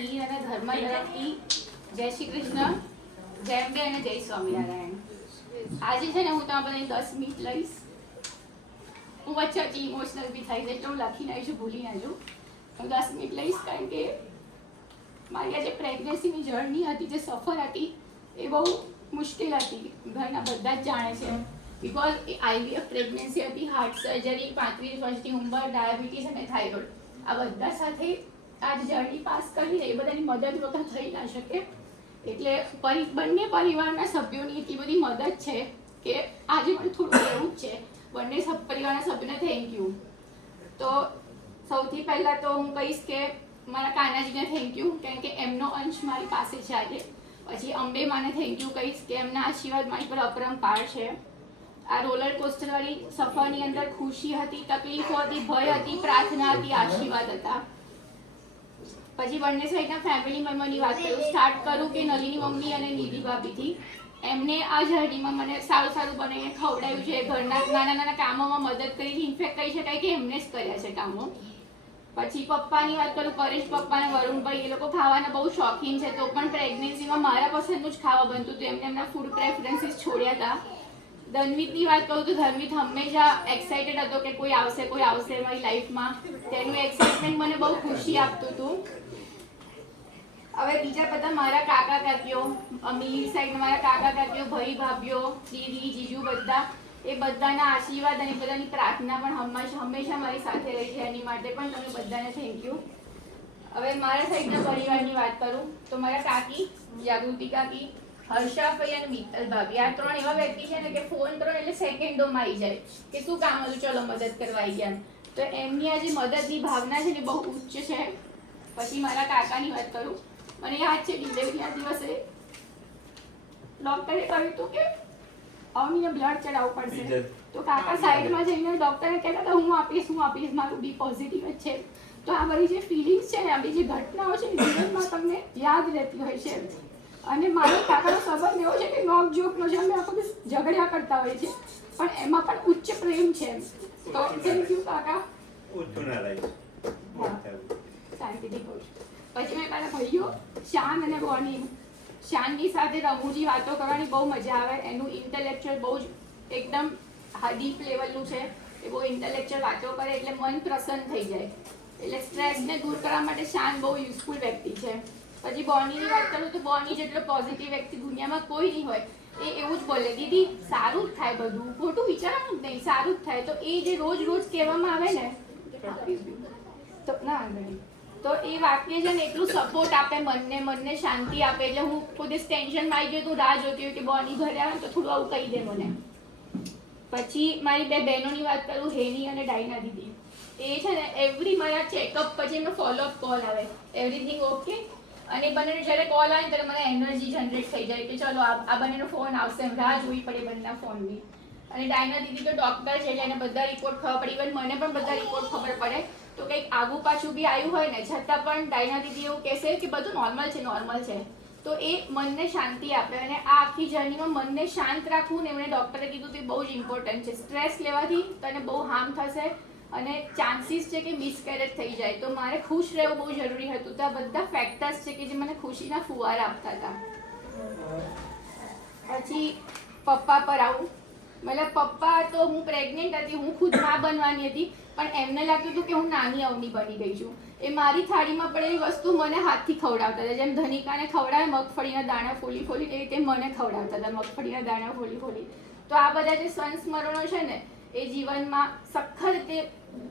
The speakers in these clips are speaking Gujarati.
અને ધર્મ તરફથી જય શ્રી કૃષ્ણ, જય અંબે અને જય સ્વામિનારાયણ. આજે છે ને હું તમારા બધાની 10 મિનિટ લઈશ. હું વચ્ચે વચ્ચે ઇમોશનલ બી થઈ જાય એટલે હું લખીને આવીશું, ભૂલી ના જાઉં. હું 10 મિનિટ લઈશ કારણ કે મારી આ જે પ્રેગ્નન્સીની જર્ની હતી, જે સફર હતી, એ બહુ મુશ્કેલ હતી. ઘરના બધા જ જાણે છે બિકોઝ એ આઈવીએફ પ્રેગ્નન્સી હતી, હાર્ટ સર્જરી, 35 વર્ષની ઉંમર, ડાયાબિટીસ અને થાઇરોઇડ. આ બધા સાથે આ જર્ની પાસ કરીને એ બધાની મદદ વગર થઈ ના શકે. એટલે બંને પરિવારના સભ્યોની એટલી બધી મદદ છે કે આજે મને થોડું એવું જ છે. બંને પરિવારના સભ્યોને થેન્ક યુ. તો સૌથી પહેલાં તો હું કહીશ કે મારા કાનાજીને થેન્ક યુ, કારણ કે એમનો અંશ મારી પાસે છે આજે. પછી અંબે માને થેન્ક યુ કહીશ કે એમના આશીર્વાદ મારી પર અપરંપાર છે. આ રોલર કોસ્ટરવાળી સફરની અંદર ખુશી હતી, તકલીફો હતી, ભય હતી, પ્રાર્થના હતી, આશીર્વાદ હતા. પછી બંને સાઈડના ફેમિલી મેમ્બરની વાત કરું. સ્ટાર્ટ કરું કે નલીની મમ્મી અને નિધિ ભાભીથી. એમને આ જર્નીમાં મને સારું સારું બનાવીને ખવડાવ્યું છે, ઘરના નાના નાના કામોમાં મદદ કરી છે. ઇનફેક્ટ કહી શકાય કે એમને જ કર્યા છે કામો. પછી પપ્પાની વાત કરું, પરેશ પપ્પા અને વરુણભાઈ, એ લોકો ખાવાના બહુ શોખીન છે, તો પણ પ્રેગ્નન્સીમાં મારા પસંદનું જ ખાવા બનતું હતું. એમને એમના ફૂડ પ્રેફરન્સીસ છોડ્યા હતા. ધન્વિતની વાત કરું તો ધન્વિત હંમેશા એક્સાઇટેડ હતો કે કોઈ આવશે મારી લાઈફમાં. તેનું એક્સાઇટમેન્ટ મને બહુ ખુશી આપતું હતું. હવે બીજા બધા મારા કાકા કાકીઓ, અમીર સાઈડ મારા કાકા કાકીઓ, ભાઈ ભાભીઓ, દીદી જીજુ, બધા એ બધાના આશીર્વાદ અને બધાની પ્રાર્થના પણ હંમેશા મારી સાથે રહી છે. એની માટે પણ તમે બધાને થેન્ક યુ. હવે મારા સાઈડના પરિવારની વાત કરું તો મારા કાકી, જાગૃતિ કાકી, હર્ષાભાઈ અને મિત્તલ ભાભી, આ ત્રણ એવા વ્યક્તિ છે ને કે ફોન કરો એટલે સેકન્ડોમાં આવી જાય કે શું કામ હતું, ચલો મદદ કરવા આવી ગયા. તો એમની આ જે મદદની ભાવના છે ને બહુ ઉચ્ચ છે. પછી મારા કાકાની વાત કરું, મને યાદ છે ડિલિવરીના દિવસે ડૉક્ટરે કહ્યું હતું કે અમીને બ્લડ ચડાવવું પડશે. તો કાકા સાઈડમાં જઈને ડૉક્ટરે કહેતા હતા હું આપીશ, મારું બી પોઝિટિવ જ છે. તો આ બધી જે ફિલિંગ્સ છે ને, આ બધી જે ઘટનાઓ છે ને, જીવનમાં તમને યાદ રહેતી હોય છે. અને મારા કાકાનો સંબંધ એવો છે કે નોક જોકનો છે, અમે આખો દિવસ ઝઘડ્યા કરતા હોય છે, પણ એમાં પણ ઉચ્ચ પ્રેમ છે. તો થેન્ક યુ કાકા. શાંતિથી કહું છું. પછી મેં મારા ભાઈઓ શાન અને બોની, શાનની સાથે રમૂજી વાતો કરવાની બહુ મજા આવે. એનું ઇન્ટેલેક્ચ્યુઅલ બહુ જ એકદમ ડીપ લેવલનું છે. એ બહુ ઇન્ટેલેક્ચ્યુઅલ વાતો કરે એટલે મન પ્રસન્ન થઈ જાય. એટલે સ્ટ્રેસને દૂર કરવા માટે શાન બહુ યુઝફુલ વ્યક્તિ છે. પછી બોનીની વાત કરું તો બોની જેટલો પોઝિટિવ વ્યક્તિ દુનિયામાં કોઈ નહીં હોય. એ એવું જ બોલે, દીદી સારું જ થાય, બધું ખોટું વિચારવાનું જ નહીં, સારું જ થાય. તો એ જે રોજ રોજ કહેવામાં આવે ને તો ના તો એ વાક્ય છે ને એટલું સપોર્ટ આપે, મનને શાંતિ આપે. એટલે હું ખુદ ટેન્શનમાં આવી ગયું, તું રાહ જોતી હોય કે બોની ઘરે આવે તો થોડું આવું કહી દે મને. પછી મારી બે બહેનોની વાત કરું, હેની અને ડાયના દીદી. એ છે ને એવરી મારા ચેકઅપ પછી એમનો ફોલોઅપ કોલ આવે, એવરીથિંગ ઓકે. અને બંનેનો જ્યારે કોલ આવે ત્યારે મને એનર્જી જનરેટ થઈ જાય કે ચલો આ બંનેનો ફોન આવશે, એમ રાહ જોવી પડે બંનેના ફોનની. અને ડાયના દીદી તો ડૉક્ટર છે એટલે એને બધા રિપોર્ટ ખબર પડે. ઇવન મને પણ બધા રિપોર્ટ ખબર પડે. તો કંઈક આગું પાછું બી આવ્યું હોય ને છતાં પણ ડાયના દીદી એવું કહેશે કે બધું નોર્મલ છે. તો એ મનને શાંતિ આપે. અને આ આખી જર્નીમાં મનને શાંત રાખવું ને એમણે ડૉક્ટરે કીધું તે બહુ જ ઇમ્પોર્ટન્ટ છે. સ્ટ્રેસ લેવાથી તને બહુ હાર્મ થશે અને ચાન્સીસ છે કે મિસકેરેજ થઈ જાય. તો મારે ખુશ રહેવું બહુ જરૂરી હતું. તો આ બધા ફેક્ટર્સ છે કે જે મને ખુશીના ફુવારા આપતા હતા. પછી પપ્પા પર આવું, મતલબ પપ્પા તો હું પ્રેગ્નેન્ટ હતી, હું ખુદ માં બનવાની હતી, પણ એમને લાગતું હતું કે હું નાની અવની બની ગઈ છું. એ મારી થાળીમાં પડેલી વસ્તુ મને હાથથી ખવડાવતા હતા. જેમ ધનિકાને ખવડાવે મગફળીના દાણા ફોલી ફોલી, એ રીતે મને ખવડાવતા હતા મગફળીના દાણા ફોલી ફોલી. તો આ બધા જે સંસ્મરણો છે ને એ જીવનમાં સખત રીતે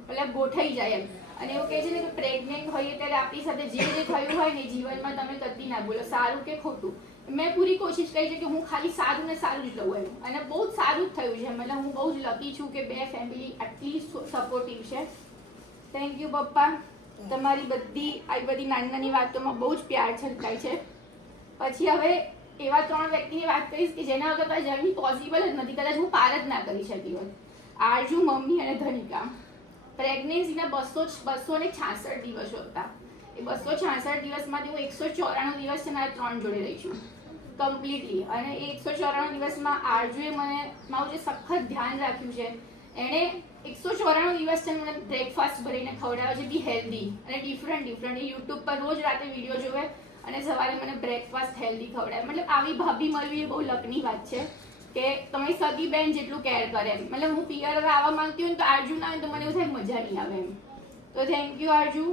મતલબ ગોઠાઈ જાય એમ. અને એવું કહે છે ને કે પ્રેગ્નેન્ટ હોઈએ ત્યારે આપણી સાથે જે થયું હોય ને જીવનમાં તમે કદી ના બોલો, સારું કે ખોટું. મેં પૂરી કોશિશ કરી છે કે હું ખાલી સારું ને સારું જ લઉં એમ. અને બહુ જ સારું જ થયું છે. મતલબ હું બહુ જ લકી છું કે બે ફેમિલી આટલી સપોર્ટિવ છે. થેન્ક યુ પપ્પા. તમારી આવી બધી નાની નાની વાતોમાં બહુ જ પ્યાર છલકાય છે. પછી હવે એવા 3 વ્યક્તિની વાત કરીશ કે જેના વગર આ જર્ની પોસિબલ જ નથી, કદાચ હું પાર જ ના કરી શકી હોત. આરજુ, મમ્મી અને ધનિકા. પ્રેગ્નન્સીના 266 દિવસો હતા. એ 266 દિવસમાંથી હું 194 દિવસ છે મારા 3 જોડે રહી છું કમ્પ્લીટલી. અને એ 194 દિવસમાં આરજુએ મને મારું જે સખત ધ્યાન રાખ્યું છે એણે 194 દિવસ છે મને બ્રેકફાસ્ટ ભરીને ખવડાવે છે, બી હેલ્ધી અને ડિફરન્ટ એ યુટ્યુબ પર રોજ રાતે વિડીયો જોવે અને સવારે મને બ્રેકફાસ્ટ હેલ્ધી ખવડાવે. મતલબ આવી ભાભી મળવી એ બહુ લકની વાત છે કે તમારી સગી બેન જેટલું કેર કરે એમ. મતલબ હું પિયર આવવા માંગતી હોય ને તો આરજુ ના આવે તો મને એવું થાય મજા નહીં આવે એમ. તો થેન્ક યુ આરજુ,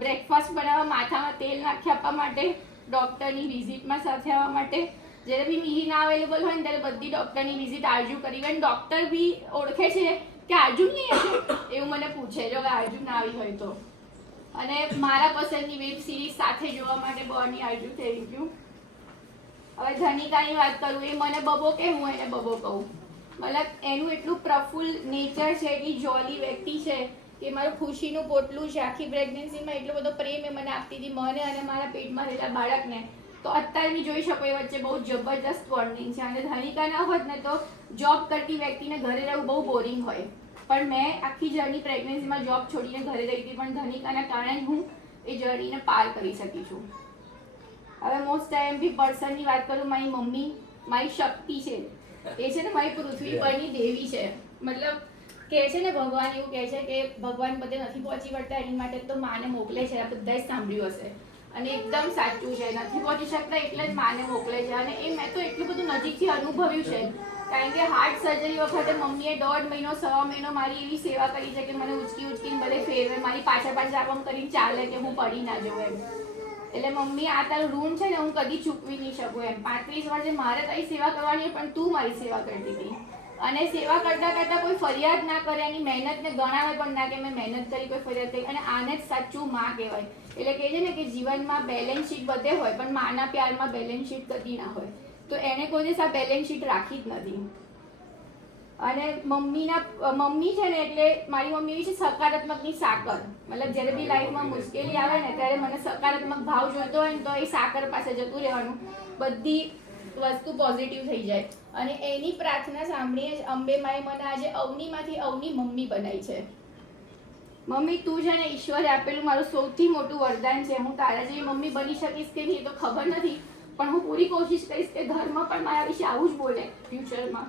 બ્રેકફાસ્ટ બનાવવા, માથામાં તેલ નાખી આપવા માટે, ડૉક્ટરની વિઝિટમાં સાથે આવવા માટે. જ્યારે બી મિહિર ના અવેલેબલ હોય ને ત્યારે બધી ડૉક્ટરની વિઝિટ આરજુ કરી. અને ડૉક્ટર બી ઓળખે છે કે આરજુ નહીં આવે એવું મને પૂછે જો આરજુ ના આવી હોય તો. અને મારા પસંદની વેબ સિરીઝ સાથે જોવા માટે બોની આરજુ, થેન્ક યુ. હવે ધનિકાની વાત કરું, એ મને બબો કે હું એને બબો કહું. મતલબ એનું એટલું પ્રફુલ્લ નેચર છે, એટલી જોલી વ્યક્તિ છે કે મારું ખુશીનું પોટલું છે. આખી પ્રેગ્નન્સીમાં એટલો બધો પ્રેમ એ મને આપતી હતી, મને અને મારા પેટમાં રહેલા બાળકને. તો અત્યારે બી જોઈ શકો એ વચ્ચે બહુ જબરજસ્ત બોન્ડિંગ છે. અને ધનિકા ના હોત ને તો જોબ કરતી વ્યક્તિને ઘરે રહેવું બહુ બોરિંગ હોય, પણ મેં આખી જર્ની પ્રેગ્નન્સીમાં જોબ છોડીને ઘરે રહી હતી, પણ ધનિકાના કારણે હું એ જર્નીને પાર કરી શકી છું. હવે મોસ્ટ ટાઈમથી પર્સનની વાત કરું, મારી મમ્મી મારી શક્તિ છે. એ છે ને મારી પૃથ્વી પરની દેવી છે. મતલબ કહે છે ને ભગવાન એવું કહે છે કે ભગવાન બધે નથી પહોંચી વળતા એની માટે તો માને મોકલે છે. આ બધાએ સાંભળ્યું હશે અને એકદમ સાચું છે. નથી પહોંચી શકતા એટલે જ માને મોકલે છે. અને એ મેં તો એટલું બધું નજીકથી અનુભવ્યું છે, કારણ કે હાર્ટ સર્જરી વખતે મમ્મીએ 1.5 મહિનો 1.25 મહિનો મારી એવી સેવા કરી છે કે મને ઉચકીને બધે ફેરવે, મારી પાછળ આમ કરીને ચાલે કે હું પડી ના જાઉં એમ. એટલે મમ્મી આ તારું ઋણ છે ને હું કદી ચૂકવી નહીં શકું એમ. 35 વર્ષે મારે તારી સેવા કરવાની પણ તું મારી સેવા કરતી હતી. અને સેવા કરતા કરતા કોઈ ફરિયાદ ના કરે, એની મહેનતને ગણાવે પણ ના કે મેં મહેનત કરી, કોઈ ફરિયાદ કરી. અને આને જ સાચું માં કહેવાય. એટલે કહે છે ને કે જીવનમાં બેલેન્સ શીટ બધે હોય પણ માના પ્યારમાં બેલેન્સ શીટ કદી ના હોય. તો એને કોઈ દિવસ આ બેલેન્સ શીટ રાખી જ નથી. અને મમ્મી છે ને એટલે મારી મમ્મી એવી છે સકારાત્મકની સાકર. મતલબ જ્યારે બી લાઈફમાં મુશ્કેલી આવે ને ત્યારે મને સકારાત્મક ભાવ જોઈતો હોય ને તો એ સાકર પાસે જતું રહેવાનું, બધી વસ્તુ પોઝિટિવ થઈ જાય. અને એની પ્રાર્થના સાંભળીને જ અંબે માએ મને આજે અવનીમાંથી અવની મમ્મી બનાવી છે. મમ્મી તું છે ને ઈશ્વરે આપેલું મારું સૌથી મોટું વરદાન છે. હું તારા જેવી મમ્મી બની શકીશ કે નહીં એ તો ખબર નથી, પણ હું પૂરી કોશિશ કરીશ કે ધર્મ પણ મારા વિશે આવું જ બોલે ફ્યુચરમાં.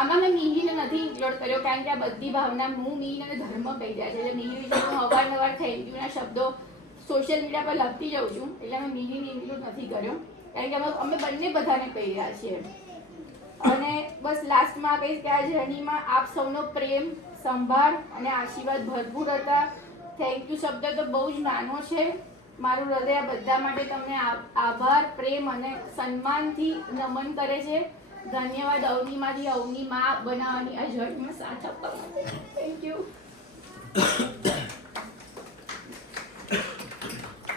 આમાં મેં મિહિરને નથી ઇન્ક્લુડ કર્યો કારણ કે આ બધી ભાવના હું મિહિર અને ધર્મ કહી રહ્યા છે. એટલે મિહિર વિશે હું અવારનવાર થેન્ક યુના શબ્દો સોશિયલ મીડિયા પર લખતી જાઉં છું, એટલે અમે મિહિરને ઇન્ક્લુડ નથી કર્યો કારણ કે અમે બંને બધાને કહી રહ્યા છીએ. અને બસ લાસ્ટમાં કહીશ કે આ જર્નીમાં આપ સૌનો પ્રેમ, સંભાળ અને આશીર્વાદ ભરપૂર હતા. થેન્ક યુ શબ્દ તો બહુ જ નાનો છે. મારું હૃદય આ બધા માટે તમને આભાર, પ્રેમ અને સન્માનથી નમન કરે છે. ધન્યવાદ અવનીમાંથી અવની માં બનાવવાની આ જર્નીમાં સાથ આપવા માટે. Thank you.